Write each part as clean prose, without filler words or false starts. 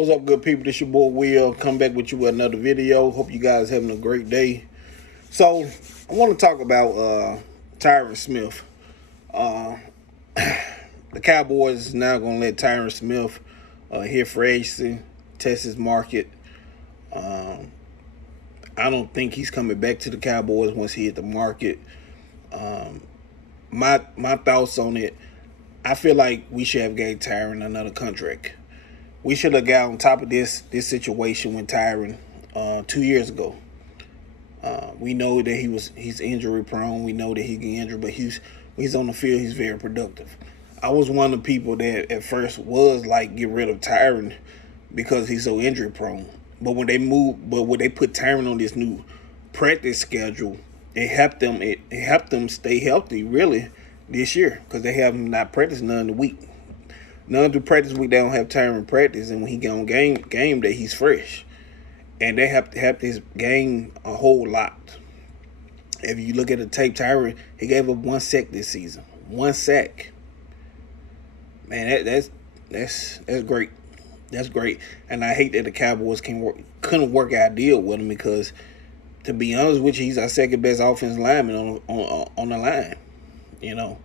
What's up, good people? This your boy Will. Come back with you with another video. Hope you guys having a great day. So I want to talk about Tyrone Smith. The Cowboys is now going to let Tyrone Smith hit free agency, test his market. I don't think he's coming back to the Cowboys once he hit the market. My thoughts on it, I feel like we should have gave Tyrone another contract. We should have got on top of this situation with Tyrone 2 years ago. We know that he's injury prone. We know that he get injured, but he's on the field. He's very productive. I was one of the people that at first was like get rid of Tyrone because he's so injury prone. But when they put Tyrone on this new practice schedule, it helped them. It helped them stay healthy really this year because they have not practiced none of the week. None through practice week, they don't have time in practice, and when he get on game day, he's fresh. And they have to help his game a whole lot. If you look at the tape, Tyrone, he gave up 1 sack this season. 1 sack. Man, that's great. That's great. And I hate that the Cowboys couldn't work out a deal with him because, to be honest with you, he's our second best offensive lineman on the line. You know,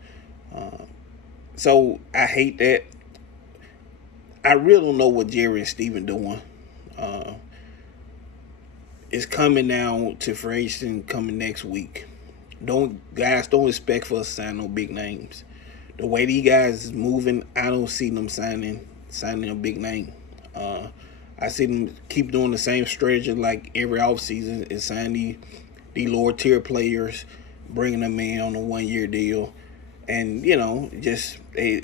so I hate that. I really don't know what Jerry and Steven doing. It's coming now to free agency coming next week. Don't expect for us to sign no big names. The way these guys is moving, I don't see them signing a big name. I see them keep doing the same strategy like every offseason and sign the lower tier players, bringing them in on a 1-year deal. And, you know, just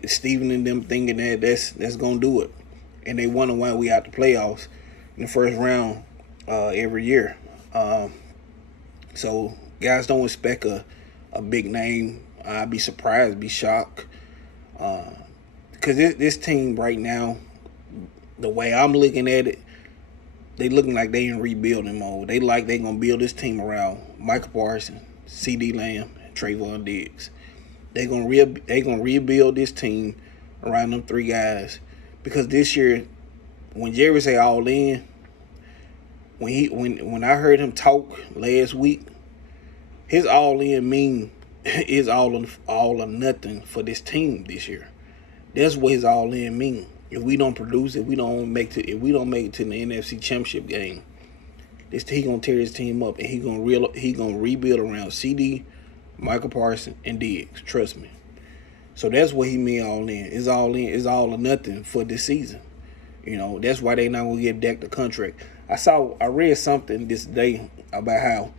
Steven and them thinking that that's going to do it. And they wonder why we out the playoffs in the first round every year. So, guys, don't expect a big name. I'd be surprised, be shocked. Because this team right now, the way I'm looking at it, they looking like they in rebuilding mode. They going to build this team around Michael Parsons, C.D. Lamb, and Trayvon Diggs. They gonna rebuild this team around them 3 guys, because this year, when Jerry say all in, when I heard him talk last week, his all in mean is all or nothing for this team this year. That's what his all in mean. If we don't produce, if we don't make it to the NFC Championship game, he gonna tear his team up, and he gonna rebuild around CD, Michael Parsons, and Diggs. Trust me. So that's what he mean all in. It's all or nothing for this season. You know, that's why they not gonna give Dak the contract. I read something this day about how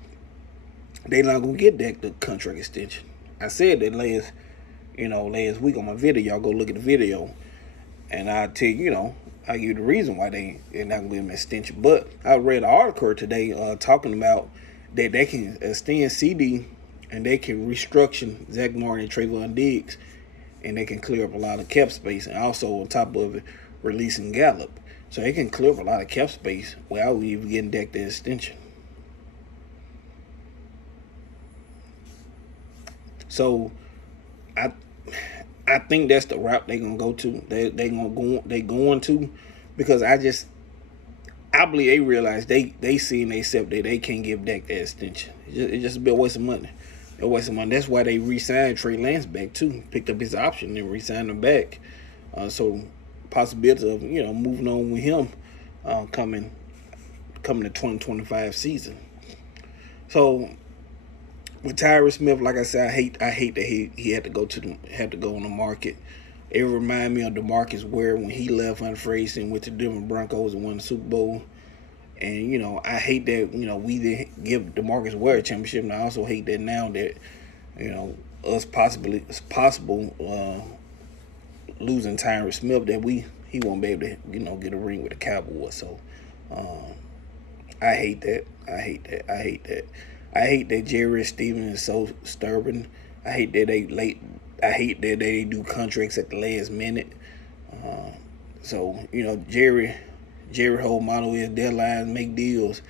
they not gonna get Dak the contract extension. I said that last week on my video. Y'all go look at the video, and I tell you, I give you the reason why they're not gonna give him an extension. But I read an article today talking about that they can extend CD. And they can restructure Zach Martin and Trayvon Diggs, and they can clear up a lot of cap space, and also on top of it, releasing Gallup. So they can clear up a lot of cap space without even getting Dak the extension. So I think that's the route they're gonna go to. They going to, because I believe they realize they see and they accept that they can't give Dak that extension. It's just a bit of waste of money. That's why they re-signed Trey Lance back too. Picked up his option and re-signed him back. So possibility of moving on with him coming the 2025 season. So with Tyrone Smith, like I said, I hate that he had to go on the market. It reminded me of DeMarcus Ware when he left unfazed and went to Denver Broncos and won the Super Bowl. And, I hate that, we didn't give DeMarcus Ware a championship. And I also hate that now that, it's possible losing Tyrone Smith, that he won't be able to, get a ring with the Cowboys. So, I hate that. I hate that Jerry Steven is so stubborn. I hate that they do contracts at the last minute. So, Jerry whole motto is deadlines make deals.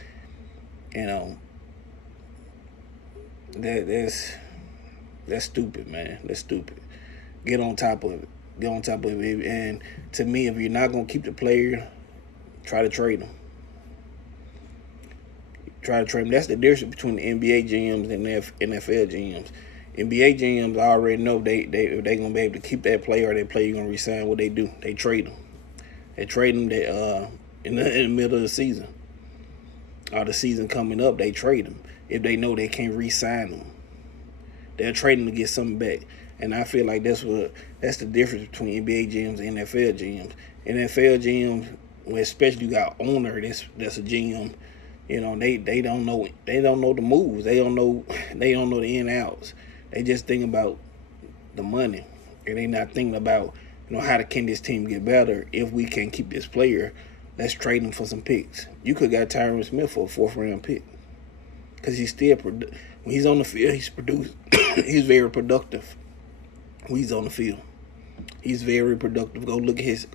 That's stupid, man. That's stupid. Get on top of it. And to me, if you're not gonna keep the player, Try to trade them. Try to trade them. That's the difference between the NBA GMs and the NFL GMs. NBA GMs already know they gonna be able to keep that player, or that player gonna resign. What they do, they trade them. They trade them. In the middle of the season, or the season coming up, they trade them. If they know they can't re-sign them, they'll trade them to get something back. And I feel like that's the difference between NBA GMs and NFL GMs. NFL GMs, especially you got owner that's a GM, they don't know the moves. They don't know the in and outs. They just think about the money, and they not thinking about how can this team get better. If we can't keep this player, let's trade him for some picks. You could got Tyrone Smith for a 4th-round pick, because he's still when he's on the field, he's produced. He's very productive. When he's on the field, he's very productive. Go look at the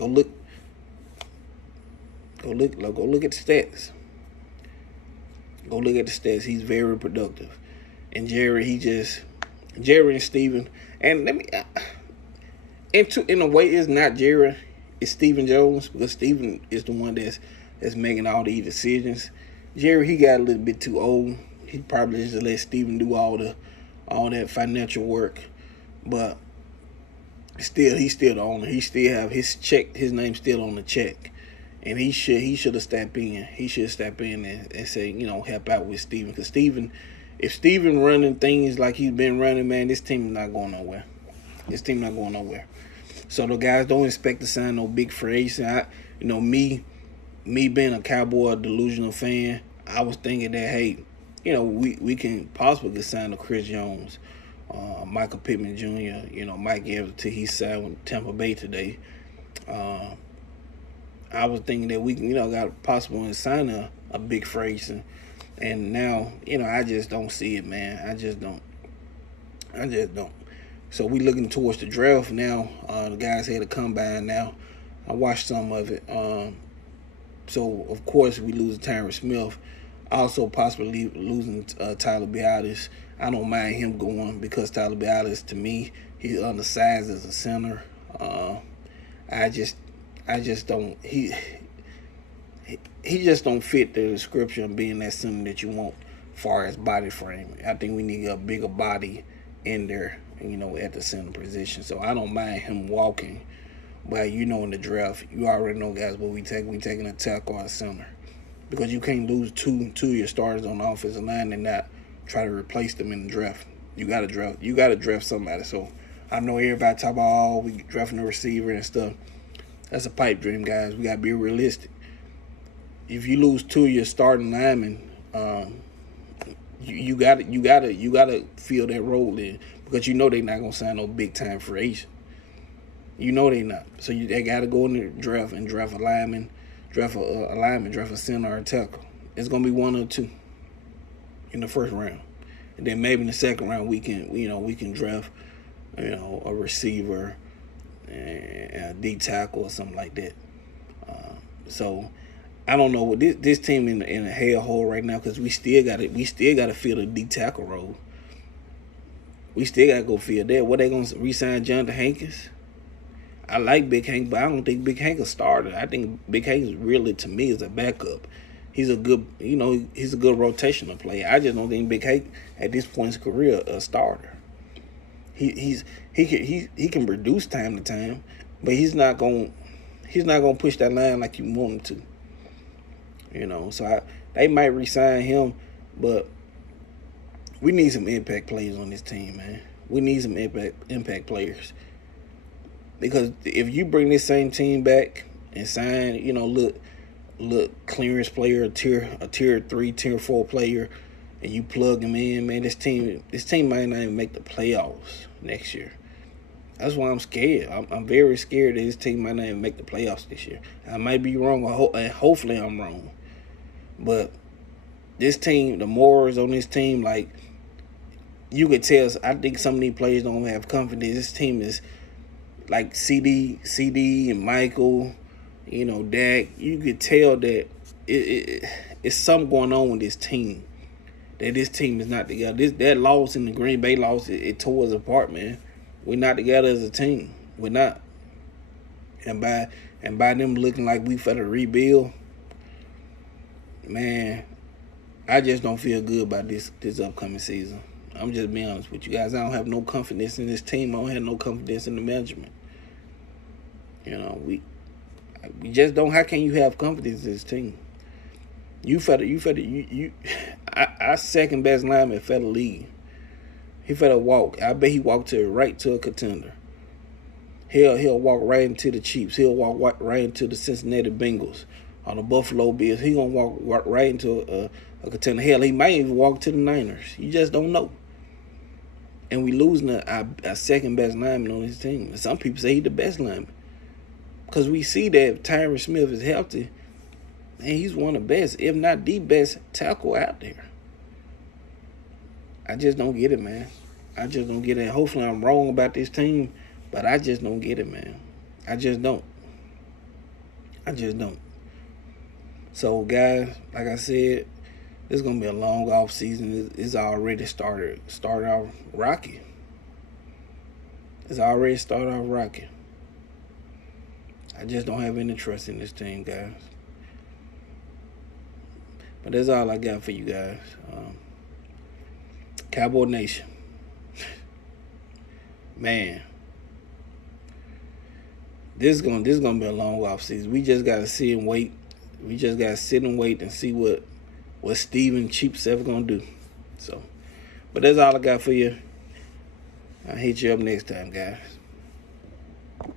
stats. Go look at the stats. He's very productive. And Jerry and Steven, and in a way, it's not Jerry, it's Stephen Jones, because Stephen is the one that's making all these decisions. Jerry, he got a little bit too old. He probably just let Stephen do all that financial work, but he's still the owner. He still have his name still on the check, and he should have stepped in. He should step in and say, help out with Stephen, because if Stephen running things like he's been running, man, this team is not going nowhere. So the guys don't expect to sign no big free agent. Me being a Cowboy delusional fan, I was thinking that, hey, we can possibly get signed to Chris Jones, Michael Pittman Jr., Mike Evans till he signed with Tampa Bay today. I was thinking that we can, got possible to sign a big free agent. And now, I just don't see it, man. I just don't. So we looking towards the draft now. The guys had a combine now. I watched some of it. So, of course, we lose Tyrone Smith. Also, possibly losing Tyler Biadasz. I don't mind him going, because Tyler Biadasz, to me, he's undersized as a center. I just don't. He just don't fit the description of being that center that you want, far as body frame. I think we need a bigger body in there, at the center position. So I don't mind him walking. But in the draft, you already know, guys, what we take. We taking a tackle or a center, because you can't lose two of your starters on the offensive line and not try to replace them in the draft. You got to draft somebody. So I know everybody talk about, we drafting a receiver and stuff. That's a pipe dream, guys. We got to be realistic. If you lose 2 of your starting linemen, you gotta fill that role in, because they not gonna sign no big time free agent. They not. So they gotta go in the draft and draft a lineman, draft a center or a tackle. It's gonna be one or two in the first round, and then maybe in the second round we can draft a receiver and a D tackle or something like that. So I don't know what this team in a hellhole right now, because we still got to fill the D tackle role. We still got to go fill that. What, they gonna re-sign Jonathan Hankins? I like Big Hank, but I don't think Big Hank a starter. I think Big Hank is really, to me, is a backup. He's a good rotational player. I just don't think Big Hank at this point in his career a starter. He can produce time to time, but he's not gonna push that line like you want him to. So they might re-sign him, but we need some impact players on this team, man. We need some impact players, because if you bring this same team back and sign, look clearance player, a tier 3, tier 4 player, and you plug him in, man, this team might not even make the playoffs next year. That's why I'm scared. I'm very scared that this team might not even make the playoffs this year. I might be wrong, and hopefully I'm wrong. But this team, the morals on this team, like, you could tell, I think some of these players don't have confidence. This team is like CD and Michael, Dak. You could tell that it's something going on with this team. That this team is not together. That loss in the Green Bay loss, it tore us apart, man. We're not together as a team. We're not. And by them looking like we for the rebuild, man, I just don't feel good about this upcoming season. I'm just being honest with you guys. I don't have no confidence in this team. I don't have no confidence in the management. You know, we just don't. How can you have confidence in this team? Our second best lineman fell the league. He fell a walk. I bet he walked right to a contender. He'll walk right into the Chiefs. He'll walk right into the Cincinnati Bengals or the Buffalo Bills. He gonna walk right into a contender. Hell, he might even walk to the Niners. You just don't know. And we losing our second best lineman on his team. And some people say he's the best lineman. Because we see that Tyrone Smith is healthy, and he's one of the best, if not the best, tackle out there. I just don't get it, man. I just don't get it. Hopefully I'm wrong about this team, but I just don't get it, man. I just don't. So, guys, like I said, it's going to be a long off season. It's already started off rocky. I just don't have any trust in this team, guys. But that's all I got for you guys. Cowboy Nation. Man. This is gonna be a long off season. We just gotta sit and wait. We just gotta sit and wait and see what Steven Cheapself gonna do. So, but that's all I got for you. I'll hit you up next time, guys.